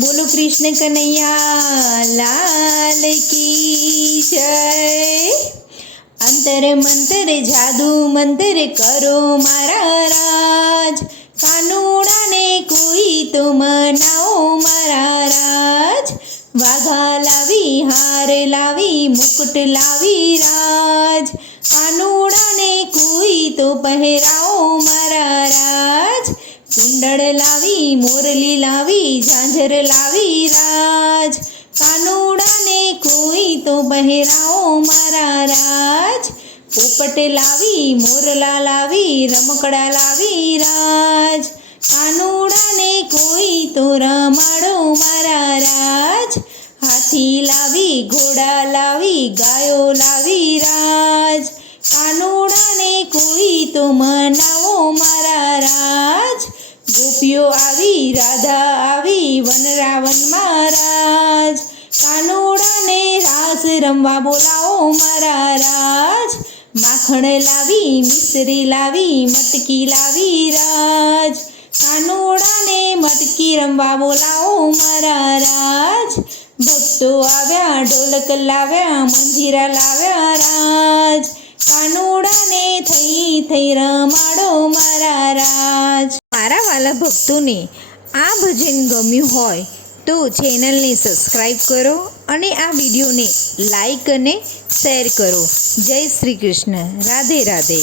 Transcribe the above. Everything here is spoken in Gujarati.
बोलो कृष्ण कन्हैया लाल की जय। अंतर मंतर जादू मंतर करो मारा राज, कानूड़ा ने कोई तो मनाओ मारा राज। वाघा लावी हार लावी मुकुट लावी राज, कानूड़ा ने कोई तो पहराओ मारा राज। कुंडળ લાવી મોરલી લાવી ઝાંઝર લાવી રાજ, કાનુડાને કોઈ તો પહેરાવો મારા રાજ। પોપટ લાવી મોરલા લાવી રમકડા લાવી રાજ, કાનુડાને કોઈ તો રમાડો મારા રાજ। હાથી લાવી ઘોડા લાવી ગાયો લાવી રાજ, કાનુડાને કોઈ તો મનાવો મારા રાજ। ગોપીઓ આવી રાધા આવી વનરાવનમાં રાજ, કાનુડાને રાસ રમવા બોલાવો મારા રાજ। માખણ લાવી મિશ્રી લાવી મટકી લાવી રાજ, કાનુડાને મટકી રમવા બોલાવો મારા રાજ। ભક્તો આવ્યા ઢોલક લાવ્યા મંજીરા લાવ્યા રાજ, કાનુડાને થઈ થઈ રમાડો મારા રાજ। મારા વાલા ભક્તોને આ ભજન ગમ્યું હોય તો ચેનલને સબસ્ક્રાઈબ કરો અને આ વિડીયોને લાઈક અને શેર કરો। જય શ્રી કૃષ્ણ, રાધે રાધે।